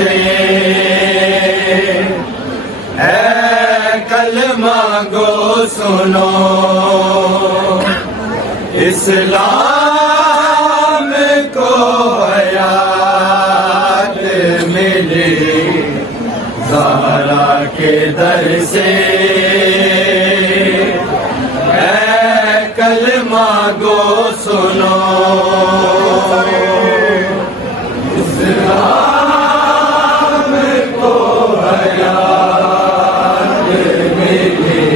سے اے کلمہ گو سنو، اسلام کو حیات ملی زہرا کے در سے، اے کلمہ گو سنو، اسلام کو حیات ملی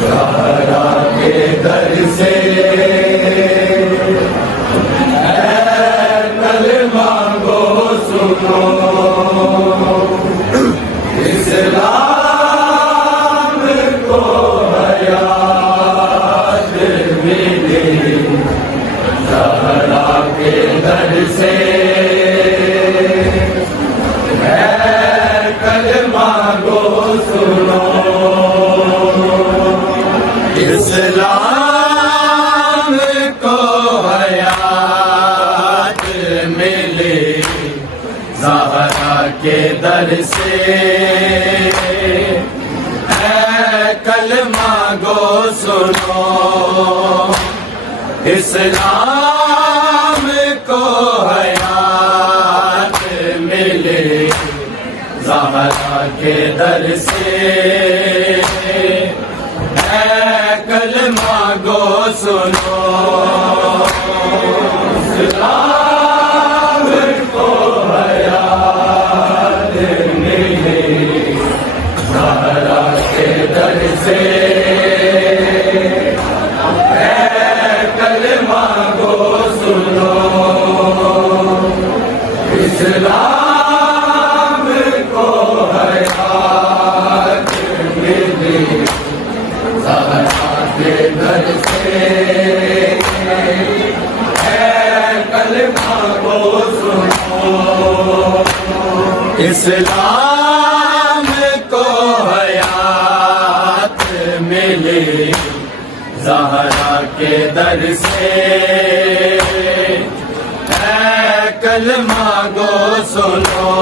زہرا کے در سے، اے کلمہ گو سنو، اسلام کو حیات ملی زہرا کے در سے، اے کلمہ گو سنو، اسلام کو حیات ملی زہرا کے در سے، اے کلمہ گو سنو، اسلام کو حیات ملی زہرا کے در سے، اے کلمہ گو سنو، اسلام کو حیات ملی زہرا کے در سے، اے کلمہ گو سنو، اسلام کو حیات ملی زہرا کے در سے، اے کلمہ گو سنو، اسلام کو حیات ملی زہرا کے در سے، اے کلمہ گو سنو،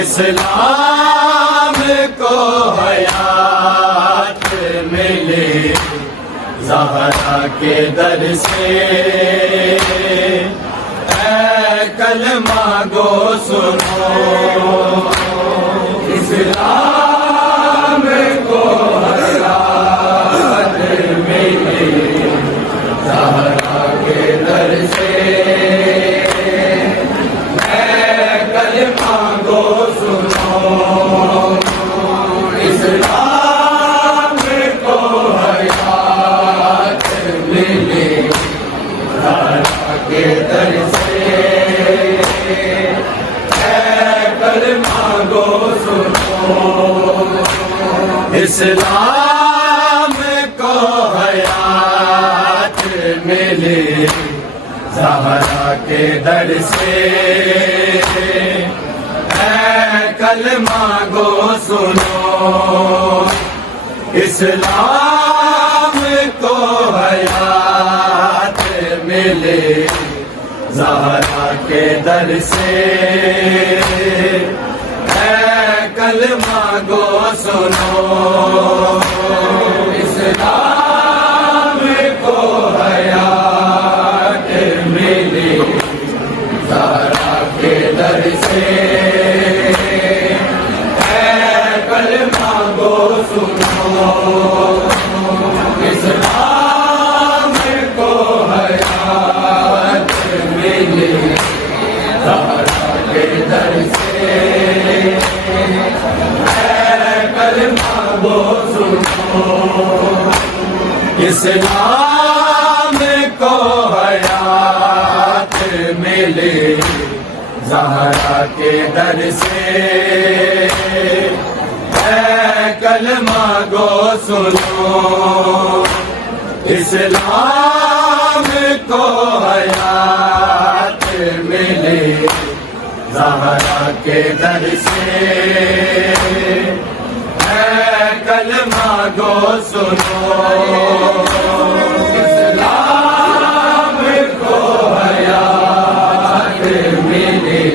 اسلام کو حیات ملی زہرا کے در سے، اے کلمہ گو سنو، اسلام کو حیات ملی زہرا کے در سے، اے کلمہ گو سنو، اسلام کو حیات ملی زہرا کے در سے، اے کلمہ گو سنو، اسلام کو حیات ملی زہرا کے در سے، اے کلمہ گو سنو، اسلام کو حیات ملی زہرا کے در سے، اے کلمہ گو سنو، اسلام کو حیات ملی زہرا کے در سے، اے کلمہ گو سنو، اسلام کو حیات ملی زہرا کے در سے، اے کلمہ گو سنو، اسلام کو حیات ملی زہرا کے در سے، اے کلمہ گو سنو، اسلام کو حیات ملی زہرا کے در سے، اے کلمہ گو سنو، اسلام کو حیات ملی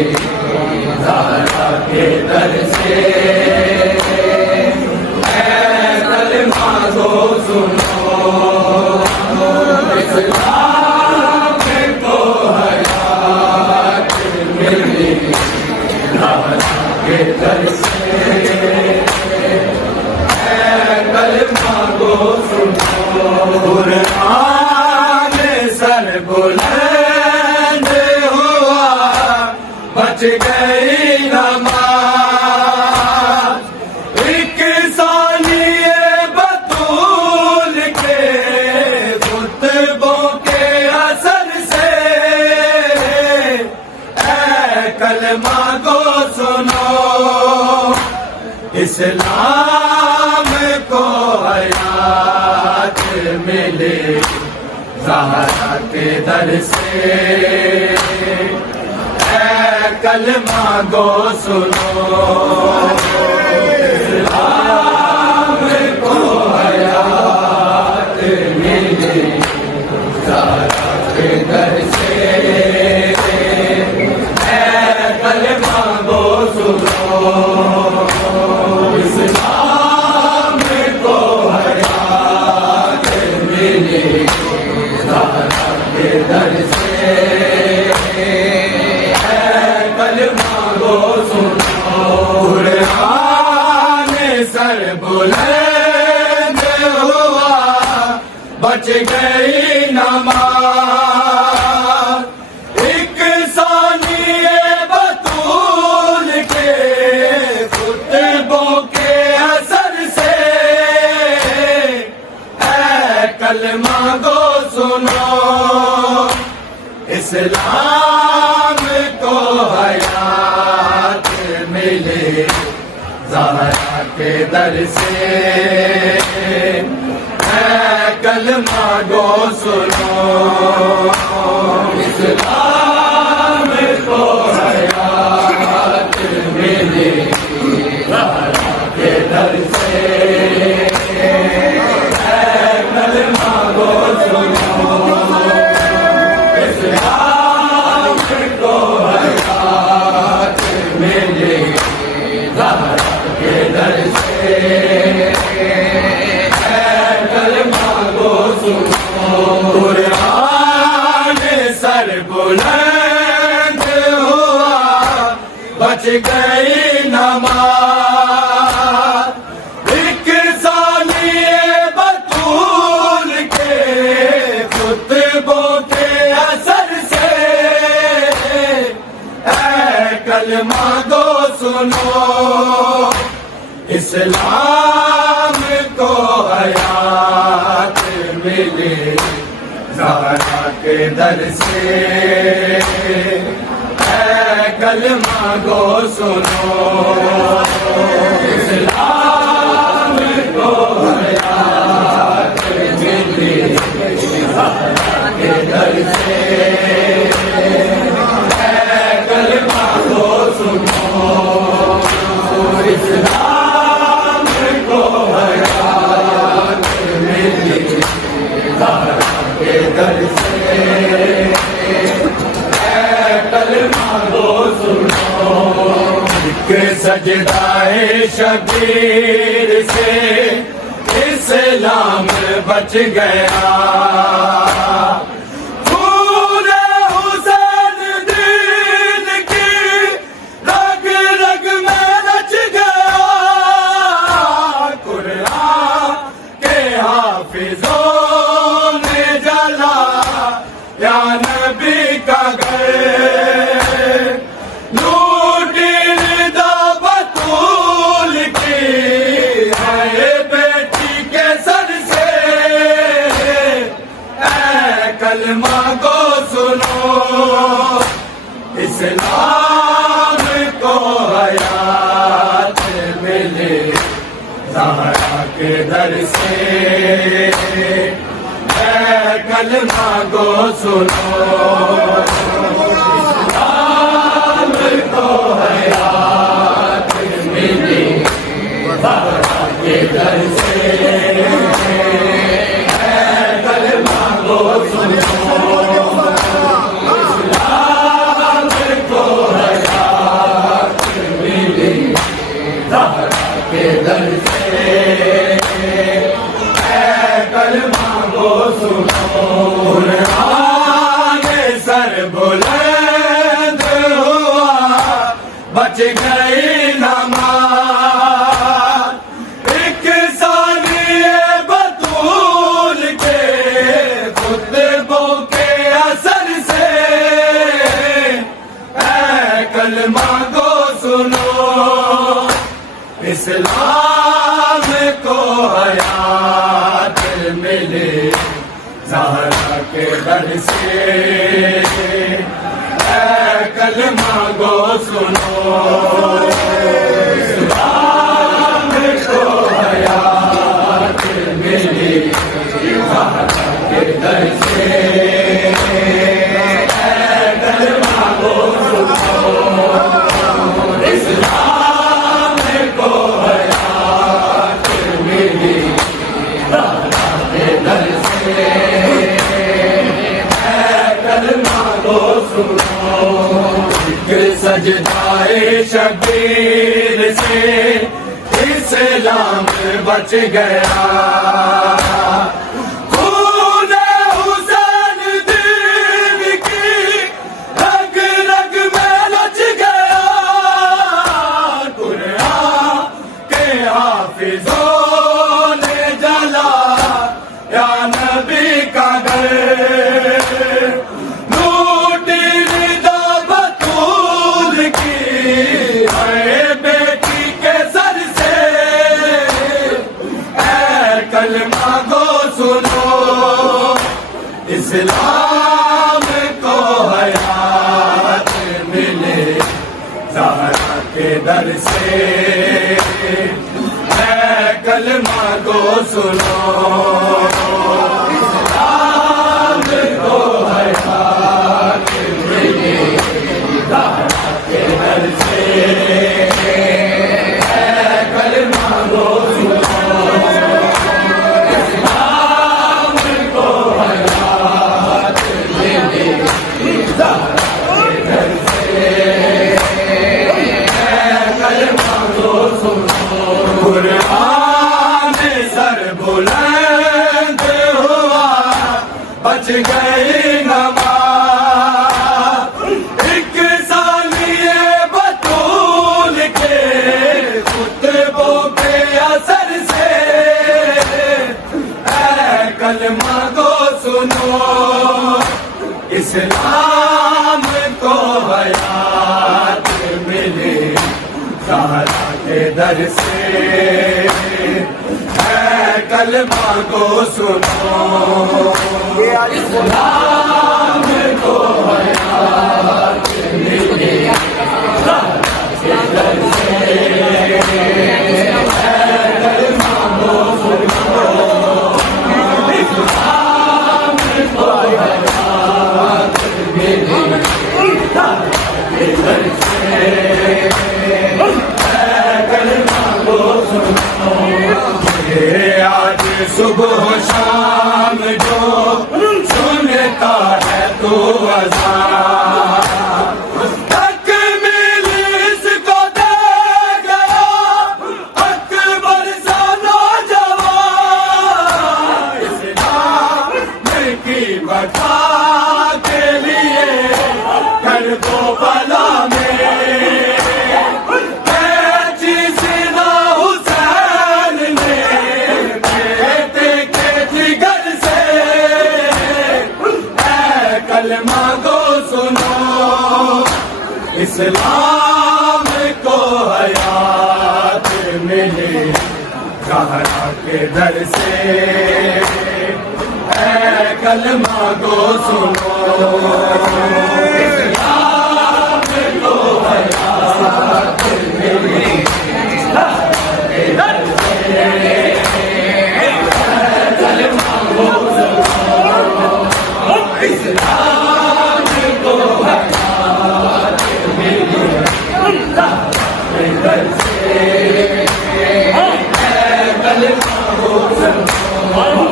اسلام کو حیات ملی زہرا کے در سے اے کلمہ گو سنو اسلام کو حیات ملی زہرا کے در سے اے کلمہ گو سنو اسلام کو حیات ملی زہرا کے در سے اے کلمہ گو سنو قرآن سر بلند ہوا بچ گئی نماز ایک ثانیہ بطول کے خطبوں کے اثر سے اے کلمہ گو سنو اسلام کو حیات ملے زہرا کے در سے اے کلمہ گو سنو اسلام کو حیات ملے زہرا کے در سے اے کلمہ گو سنو اسلام کو حیات ملے زہرا کے در سے اے کلمہ گو سنو قرآن سر بلند ہوا بچ گئی نماز ایک ثانیہ بطول کے خطبوں کے اثر سے اے کلمہ گو سنو اسلام کو حیات ملے زہرا کے در سے اے کلمہ گو سنو اسلام کو حیات ملے زہرا کے در سے اے کلمہ گو سنو اسلام کو حیات ملی زہرا کے در سے اے کلمہ گو سنو ایک سجدہ شبیر سے اسلام بچ گیا یا نبی کا گھر لوٹی رضا بطول کی ہے بیٹی کے سر سے اے کلمہ کو سنو اسلام کو حیات ملے زہرا کے در سے کلمہ گو سنو اسلام کو حیات ملی زہرا کے در سے کلمہ گو سنو اسلام کو حیات ملی زہرا کے در سے کلمہ گو سنو قرآن سر بلند ہوا بچ گئی نماز ایک ثانیہ بطول کے خطبوں کے اثر سے اے کلمہ گو سنو اسلام کو حیات ملے زہرا کے در سے اے کلمہ گو سنو اسلام اسلام بچ گیا خون حسین دین کی رگ رگ میں رچ گیا قرآن کے حافظوں نے جلا یا نبی کا گھر کلمہ کو سنو اسلام کو حیات ملے زہرا کے در سے اے کلمہ کو سنو اسلام کو حیات ملے زہرا کے در سے اے کلمہ کو سنو قرآن سر بلند ہوا بچ گئی نماز ایک ثانیے بطول کے خطبوں کے اثر سے اے کلمہ کو سنو اسلام کو حیات ملے زہرا کے در سے اے کلمہ کو سنو اسلام کو حیات ملے زہرا کے در سے اے کلمہ کو سنو اسلام کو حیات ملے زہرا کے در سے آج صبح و شام جو سنتا ہے تو اذان تکمیل اس کو دے گیا اکبر سا نوجوان اسلام کی بقا کے لیے کر دو بلا میں کلمہ کو سنو اسلام کو حیات ملے زہرا کے در سے اے کلمہ کو سنو اسلام کو حیات ملے زہرا کے در سے اے کلمہ کو سنو اسلام کو حیات ملے زہرا کے در سے اے کلمہ کو سنو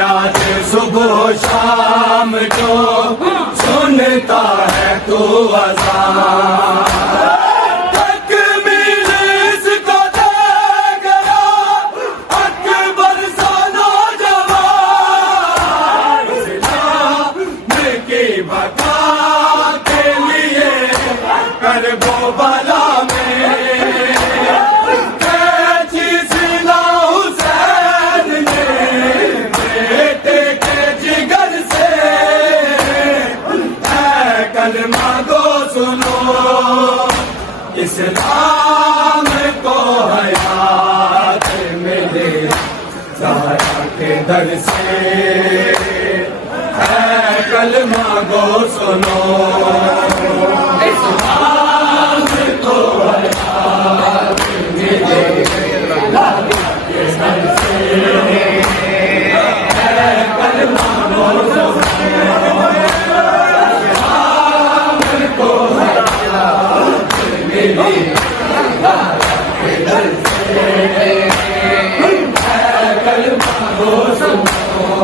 آج صبح و شام جو سنتا ہے تو اذان تکمیل اس کو دے گیا اکبر سا نوجوان اسلام کی بقا کے لیے کر وہ بلا میں کلمہ کو سنو اسلام کو حیات ملے زہرا کے در سے اے کلمہ کو سنو اسلام کو حیات ملے زہرا کے در سے اے کلمہ کو سنو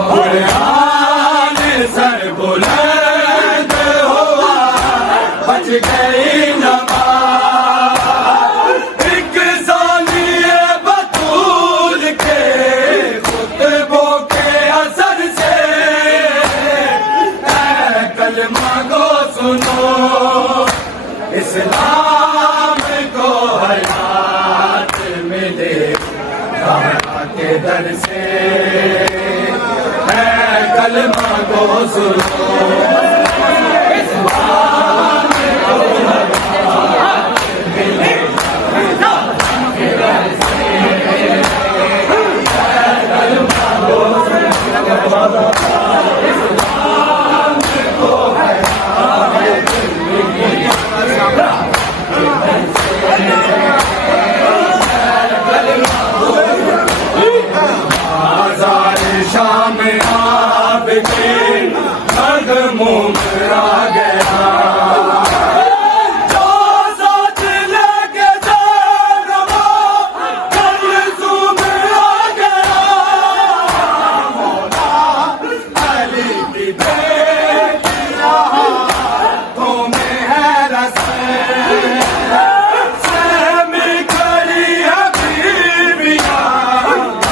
قرآن سر بلند ہوا بچ گئی نماز ایک ثانیے زہرا کے در سے ہے کلمہ کو سنو شام آپ کے قدموں میں آ گیا جو ساتھ لے کے جانا وہ کلثوم میں آ گیا مولا علی کی بیٹیاں ہاتھوں میں ہے رسیں سہمی کھڑی ہے بیویاں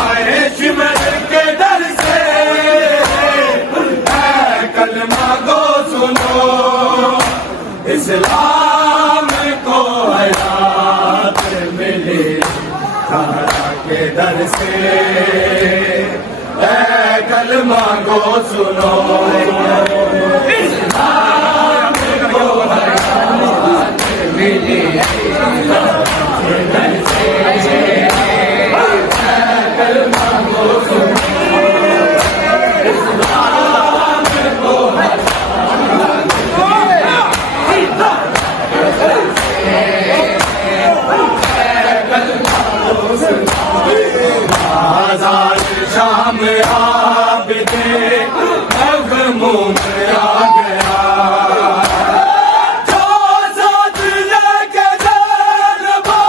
آئے شمر کے در سے ہے کلمہ کو سنو اسلام کو حیات ملی زہرا کے در سے ہے کلمہ کو سنو اسلام کو حیات ملی زہرا کے در سے ہے کلمہ کو سنو شام آپ کے قدموں میں آ گیا جو ساتھ لے کے جانا وہ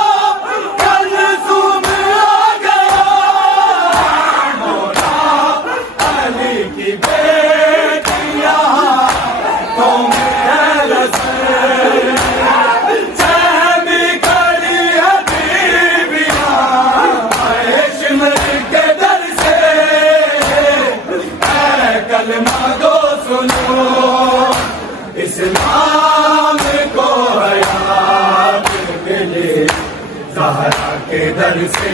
کلثوم میں آ گیا مولا علی کی بیٹیاں ہاتھوں میں ہے رسیں سہمی کھڑی ہے بیویاں آئے شمر کے در سے ہے کلمہ کو سنو اسلام کو حیات ملی زہرا کے در سے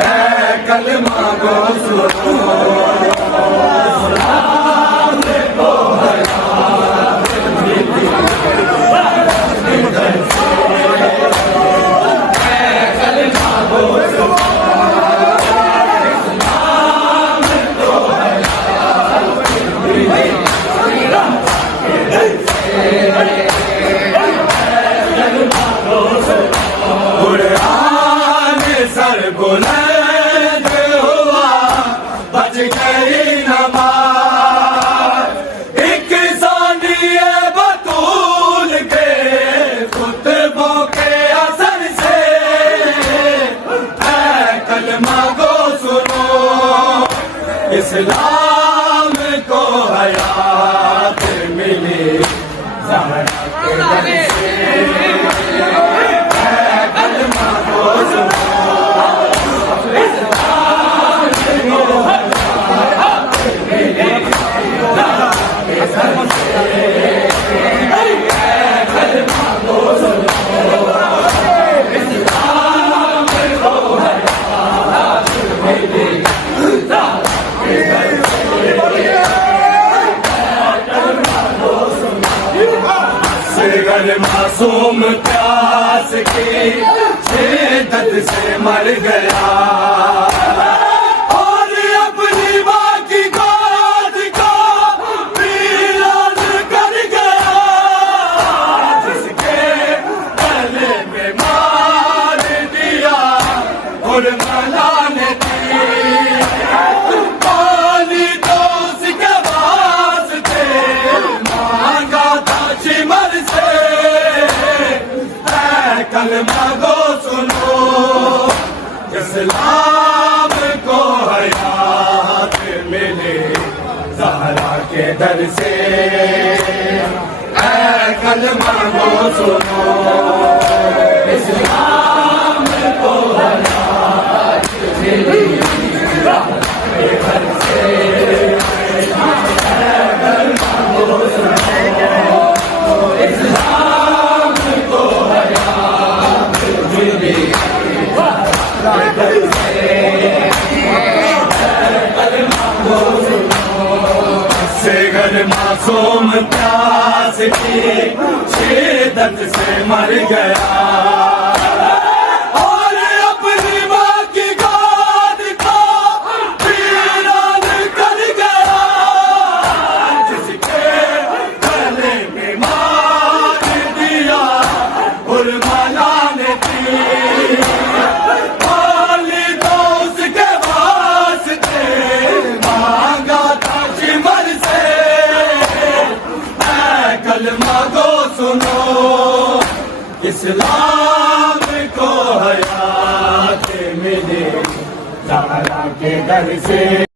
ہے کلمہ کو سنو اسلام کو حیات ملی زہرا کے در سے ہے کلمہ کو سنو قرآن سر بلند ہوا بچ گئی نماز ایک ثانیہ بطول کے خطبوں کے اثر سے ہے کلمہ کو سنو اسلام کو حیات ملی زہرا کے در سے معصوم پیاس کی شدت سے مر گیا اور اپنی ماں کی گود کا ویران کر گیا جس کے گلے میں مار دیا اور ملانے دی پانی تو اس کے واسطے مانگا تھا چمر سے کلمہ کو سنو اسلام کو حیات ملے زہرا کے در سے ہے کلمہ کو سنو اسلام کو حیات ملے زہرا کے در سے ہے کلمہ کو سنو اسلام کو حیات ملے معصوم پیاس کی شدت سے مر گیا اور اپنی ماں کی گود کو ویران کر گیا جس کے گلے میں مار دیا حرمانہ نے سنو اسلام کو حیات ملے زہرا کے گھر سے